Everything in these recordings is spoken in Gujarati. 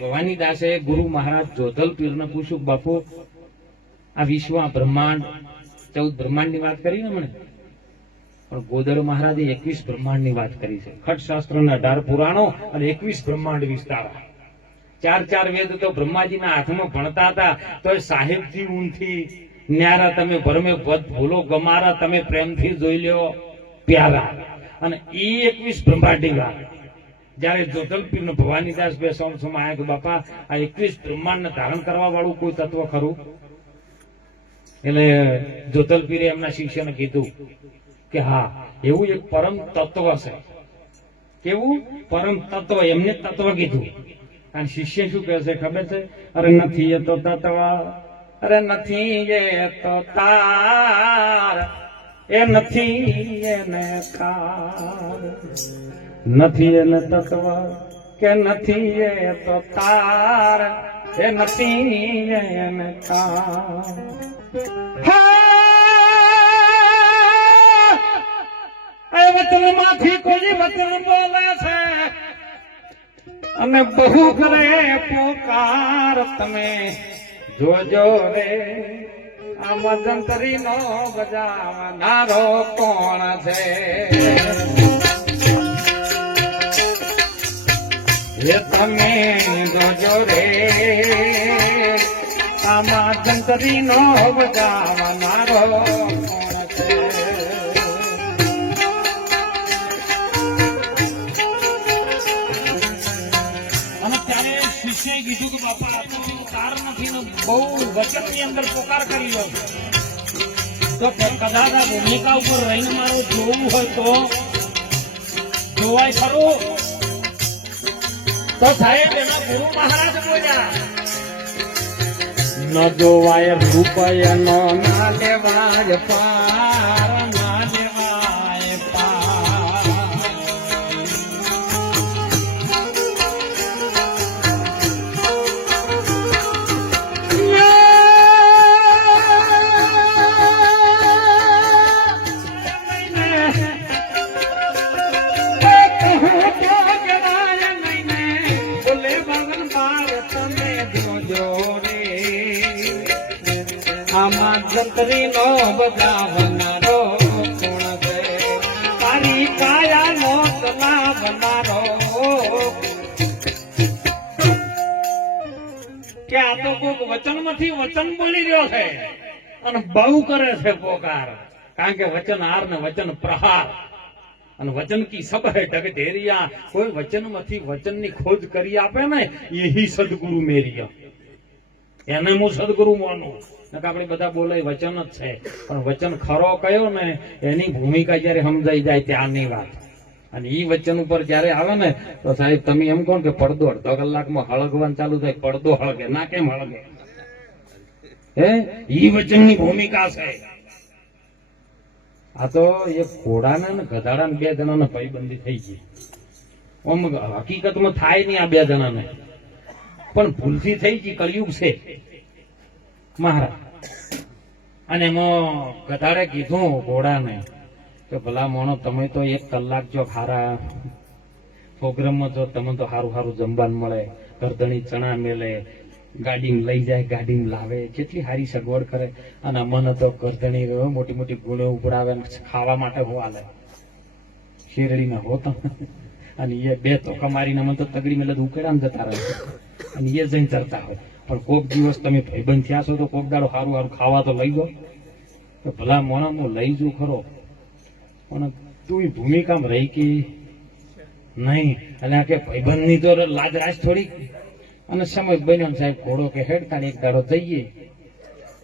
ભવાની દાસે ગુરુ મહારાજ જોધલ પીરને પૂછ્યું, બાપુ આ વિશ્વ બ્રહ્માંડ 14 બ્રહ્માંડની વાત કરી ને મને, પણ ગોદર મહારાજે 21 બ્રહ્માંડની વાત કરી છે. ખટશાસ્ત્રના 18 પુરાણો અને 21 બ્રહ્માંડ વિસ્તારા. 4 વેદ તો બ્રહ્માજીના હાથમાં ભણતા હતા, તો સાહેબજી ઊંથી ન્યારા તમે ભરમે ભૂલો ગમારા, તમે પ્રેમથી જોઈ લ્યો પ્યારા. અને એ 21 બ્રહ્માંડની વાત જયારે જોધલપીર ને ભવાનીદાસ બે સમસમ આયા કે બાપા આ 21 બ્રહ્માંડને ધારણ કરવા વાળું કોઈ તત્વ ખરું? એટલે જોધલપીરે એમના શિષ્યને કીધું કે હા, એવું એક પરમ તત્વ છે. કેવું પરમ તત્વ? એમને તત્વ કીધું. અને શિષ્ય શું કહે છે ખબર છે? અરે નથી એ તો તત્વ, અરે નથી એ તો તાર, એ નથી એને તાર, નથી એને તત્વ કે નથી એ તો તાર, એ નથી એને તાર. વચન માંથી કોઈ વચન બોલે છે અને બહુ કરે પોકાર, તમે જોજો રે આમાં જંતરી નો બજાવનારો કોણ છે? એ તમે જોજો રે આમાં જંતરી નો બજાવનારો કોણ છે? અને ત્યારે શિષ્યએ કીધું કે બાપા આ તો તાર નથી ને બહુ વચનની અંદર પોકાર કરી લો. તો કદાચ આ ભૂમિકા ઉપર રહીને મારું જોવું હોય તો જોવાય ખરું. તો સાહેબ એના ગુરુ મહારાજ બોલ્યા, ન જોવાય રૂપય નો ના લેવાય પાર, ના લેવાય પાર. આમાં જંતરી નો બજાવનારો કોણ છે? તારી કાયા નો ચલાવનારો. કે આ તો કોઈક વચન માંથી વચન બોલી રહ્યો છે અને બહુ કરે છે પોકાર. કારણ કે વચન હાર ને વચન પ્રહાર અને વચન કી સબ હે ઢગઢેરિયા. કોઈ વચન માંથી વચન ની ખોજ કરી આપે ને, યહી સદગુરુ મેરિયા. એને હું સદગુરુ માનું. આપણે બધા બોલે વચન જ છે, પણ વચન ખરો કયો ને એની ભૂમિકા જયારે સમજાઈ જાય ત્યારની વાત. અને ઈ વચન ઉપર જયારે આવે ને તો સાહેબ તમે એમ કહો કે પડદો અડધો કલાકમાં હળગવાનું ચાલુ થાય. પડદો હળગે ના, કેમ હળગે? હે, ઈ વચનની ભૂમિકા છે. આ તો એક ઘોડાના ને ગધાડા ને 2 જણાને ભાઈબંધી થઈ ગઈ. આમ હકીકતમાં થાય નહીં આ 2 જણાને, પણ ભૂલથી થઈ ગઈ. કળિયુગ છે મહારાજ. અને એમાં ગધાડે કીધું ઘોડાને કે ભલા મોણો, તમે તો 1 કલાક જો ખારા પ્રોગ્રામમાં જો તમે તો સારું સારું જમવાનું મળે, ગરદણી ચણા મેલે, ગાડીમાં લઈ જાય, ગાડીમાં લાવે, કેટલી સારી સગવડ કરે. અને મને તો ગરદણી મોટી મોટી ગુણે ઉપડાવે, ખાવા માટે હું હાલે શેરડીના હોતા. અને એ 2 તો કમારીને મને તો તગડી મેલે ઉકેડા જતા રહે અને એ જઈને ચરતા હોય. પણ કોક દિવસ તમે ભાઈબંધ થયા છો તો કોક દાડો સારું સારું ખાવા તો લઈ દો. તો ભલા મોણા હું લઈ જઉં ખરો, પણ તું ભૂમિકામાં રહી કે નહીં. અને આ કે ભાઈબંધની તો લાજ રાજ થોડી. અને સમય બન્યો સાહેબ, ઘોડો કે હેડતા એક દાડો જઈએ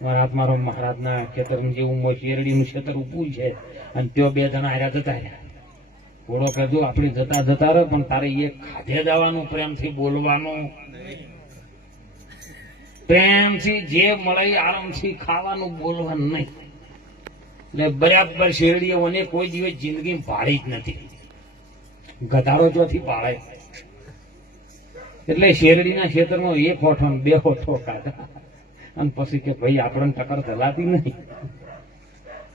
મારા મારો મહારાજના ખેતર જેવું શેરડીનું ખેતર ઉભું છે અને ત્યાં 2 જણા હાર્યા જતા રહ્યા. ઘોડો કીધું આપણે જતા જતા રહો, પણ તારે એ ખાધે જવાનું, પ્રેમથી બોલવાનું, પ્રેમથી જે મળે આરામથી ખાવાનું, બોલવાનું નહીં. એટલે બરાબર શેરડીઓને કોઈ દિવસ જિંદગી ભાળી જ નથી. ગધાડો જોથી ભાળે. એટલે શેરડીના ખેતરમાં 1 હોઠો 2 હોઠો કાઢા. અને પછી કે ભાઈ આપણને ટક્કર ચલાતી નહીં,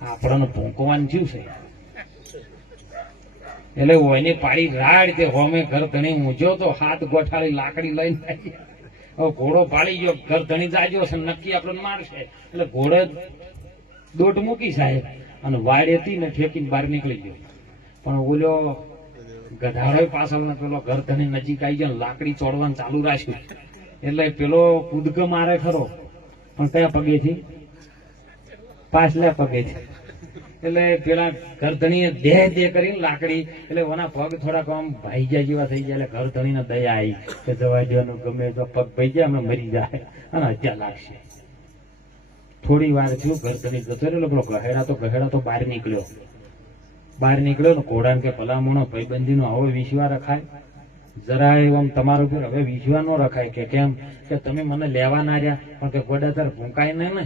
આપણને ભૂંકવાનું થયું છે. એટલે ઓયની પાડી રાડ તે હોમે ઘર ધણી ઊંચ્યો તો હાથ ગોઠાળી લાકડી લઈને આવી. હવે ઘોડો પાડી ગયો, ઘર ધણી જાજો છે, નક્કી આપણને મારશે. એટલે ઘોડે દોટ મૂકી સાહેબ અને વાડેથી ને ઠેકીને બહાર નીકળી ગયો. પણ ઓલો ગધાડો પાછળ પેલો ઘર ધણી નજીક આવી ગયો, લાકડી ચોડવાનું ચાલુ રાખ્યું. એટલે પેલો કૂદકો મારે ખરો, પણ કયા પગેથી? પાછલા પગેથી. એટલે પેલા ઘરધણીએ દેહ કરીને લાકડી, એટલે ઓના પગ થોડાક આમ ભાઈજા જેવા થઈ ગયા. એટલે ઘરધણીને દયા આવી કે જવા દેવાનું, ગમે તો પગ ભાઈ જાય અમે મરી જાય અને હત્યા લાગશે. થોડી વાર થયું, ઘરધણી જતો રહ્યો. પેલો ગહેડા તો બહાર નીકળ્યો ને ઘોડાને કે ભલામણો ભાઈબંધીનો હવે વિશ્વા રખાય? જરાય આમ તમારો ઉપર હવે વિશ્વા ન રખાય. કે કેમ? કે તમે મને લેવા ના રહ્યા, પણ કે ગોડા તાર ભૂંકાય નહીં ને,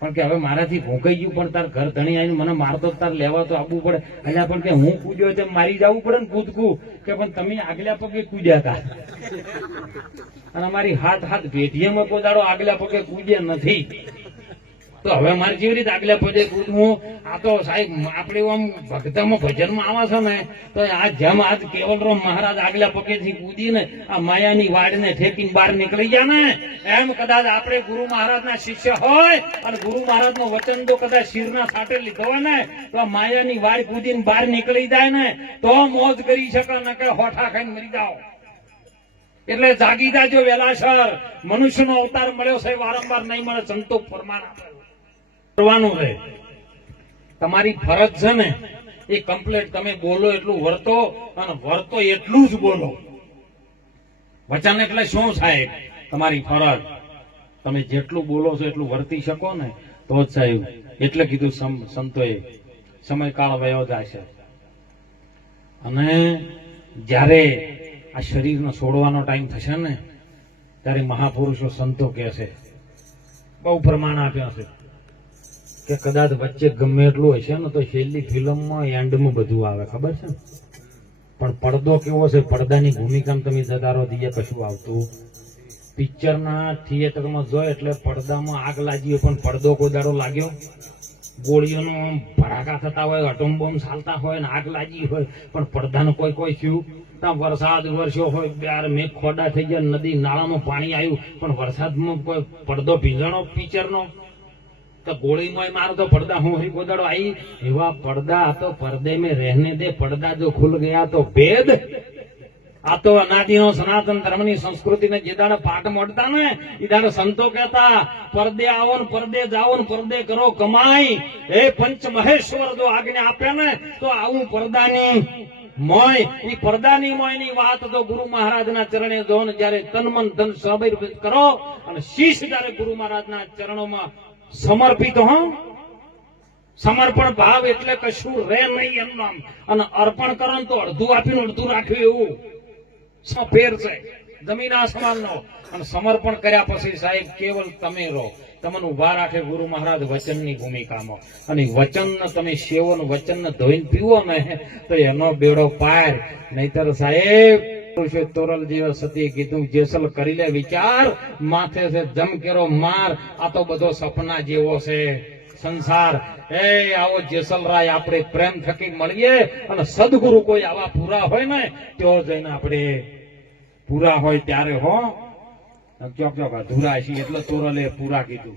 પણ કે હવે મારાથી ભૂંકાઈ ગયું, પણ તાર ઘર ધણી આવીને મને મારતો તાર લેવા તો આવવું પડે. એટલે પણ કે હું કૂદ્યો તેમ મારી જવું પડે ને કૂદકું. કે પણ તમે આગલા પગે કૂદ્યા હતા અને અમારી હાથ પેઢીએમાં કોઈ દાડો આગલા પગે કૂદ્યા નથી, તો હવે મારે જેવી રીતે આગલા પગે કૂદવું? આ તો સાહેબ આપણે આમ ભક્તમાં ભજનમાં આવે છે ને, તો આ જેમ આજ કેવલરામ મહારાજ આગલા પગેથી કૂદીને આ માયાની વાડને ઠેકીને બહાર નીકળી ગયા ને, એમ કદાચ આપણે ગુરુ મહારાજના શિષ્ય હોય અને ગુરુ મહારાજનું વચન તો કદાચ શિરના સાથે લીધો હોય ને, તો આ માયાની વાડ કૂદીને બહાર નીકળી જાય ને તો મોજ કરી શકે, ન કે હોઠા ખાઈને મરી જાઓ. એટલે જાગી જાજો વેલાસર, મનુષ્યનો અવતાર મળ્યો છે, વારંવાર નહીં મળે. સંતો ફરમાન આપે કરવાનું રહે. તમારી ફરજ છે ને એ કમ્પ્લીટ તમે બોલો એટલું વર્તો, અને વર્તો એટલું જ બોલો. વચન એટલે શું સાહેબ? તમારી ફરજ. તમે જેટલું બોલો છો એટલું વર્તી શકો ને તો જ સાહેબ. એટલે કીધું સંતોએ સમયકાળ વયો જાય છે, અને જ્યારે આ શરીરનો છોડવાનો ટાઈમ થશે ને ત્યારે મહાપુરુષો સંતો કહે છે, બહુ પ્રમાણ આપ્યા છે કે કદાચ વચ્ચે ગમે એટલું હશે ને તો છેલ્લી ફિલ્મમાં એન્ડમાં બધું આવે, ખબર છે? પણ પડદો કેવો છે? પડદાની ભૂમિકામાં તમે જદારો દઈએ કશું આવતું. પિક્ચરના થિયેટરમાં જોય એટલે પડદામાં આગ લાગી હોય, પણ પડદો કોઈ દાડો લાગ્યો? ગોળીઓનો ભડાકા થતા હોય, અટોમ બોમ્બ ચાલતા હોય ને આગ લાગી હોય, પણ પડદાનું કોઈ થયું? ત્યાં વરસાદ વરસ્યો હોય, યાર મેઘ ખોડા થઈ ગયા, નદી નાળામાં પાણી આવ્યું, પણ વરસાદમાં કોઈ પડદો ભીંજાણો પિક્ચરનો? તો ગોળીમાં મારો તો પડદા હું હરી કોદાડો आई એવા પડદા. આ તો પડદે में रहने दे, પડદા જો ખુલ ગયા તો ભેદ. આ તો અનાદિનો સનાતન ધર્મની સંસ્કૃતિને જે દાડે પાઠ મોડતા ને એ દાડે સંતો કહેતા, પરદે આવો ને પરદે જાઓ ને પરદે કરો કમાઈ. એ પંચ મહેશ્વર જો આજ્ઞા આપે ને તો આવું પડદાની મોય, એ પડદાની મોયની વાત તો ગુરુ મહારાજના ચરણે જો ને જ્યારે તન મન ધન સમર્પિત કરો, અને શીશ જ્યારે ગુરુ મહારાજના ચરણોમાં સમર્પિત હો. સમર્પણ ભાવ એટલે કશું રે નહીં એમ નામ. અને અર્પણ કરો તો અડધું આપીને અડધું રાખ્યું એવું ફેર છે જમીન આસમાનનો. અને સમર્પણ કર્યા પછી સાહેબ કેવલ તમે રહો. તમને ઉભા રાખે ગુરુ મહારાજ વચનની ભૂમિકામાં, અને વચન તમે સેવન વચન ધોઈને પીવો ને તો એનો બેડો પાર. નહીતર સાહેબ તોરલ જેવા સતી કીધું, જેસલ કરી લે વિચાર, માથે છે જમ કેરો માર. આ તો બધો સપના જેવો છે સંસાર. એ આવો જેસલરાય આપણે પ્રેમ થકી મળીએ, અને સદગુરુ કોઈ આવા પૂરા હોય ને તો જઈને આપણે પૂરા હોય ત્યારે હો. ચોક અધૂરા છીએ એટલે તોરલે પૂરા કીધું.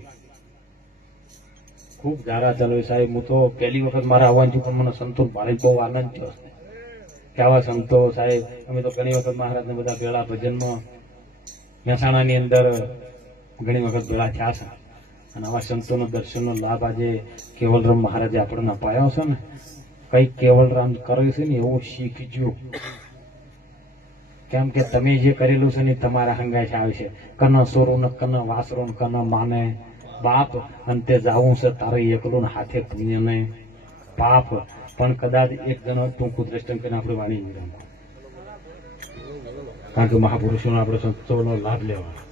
ખૂબ ધારા ચાલુ સાહેબ. હું તો પહેલી વખત મારા આવવાનું પણ મને સંતો ભારે બહુ આનંદ થયો કે આવા સંતો સાહેબ. અમે તો ઘણી વખત મહારાજને બધા ભેળા ભજનમાં મહેસાણાની અંદર ઘણી વખત ભેળા થયા છે, અને આવા સંતોનો દર્શનનો લાભ આજે કેવલરામ મહારાજે આપણને અપાયો છે ને. કઈક કેવલરામ કરે છે ને એવું શીખજો, કેમ કે તમે જે કરેલું છે ને તમારા હંગાઈ આવશે. કન સોરું ને કન વાસરું ને કન માને બાપ, અંતે જાવું છે તારે એકલું ને હાથે પુણ્ય ને પાપ. પણ કદાચ એક જણ ટૂંકું દ્રષ્ટાંત કરીને આપણે વાણી વિરામ, કારણ કે મહાપુરુષોનો આપણે સંતોનો લાભ લેવાનો.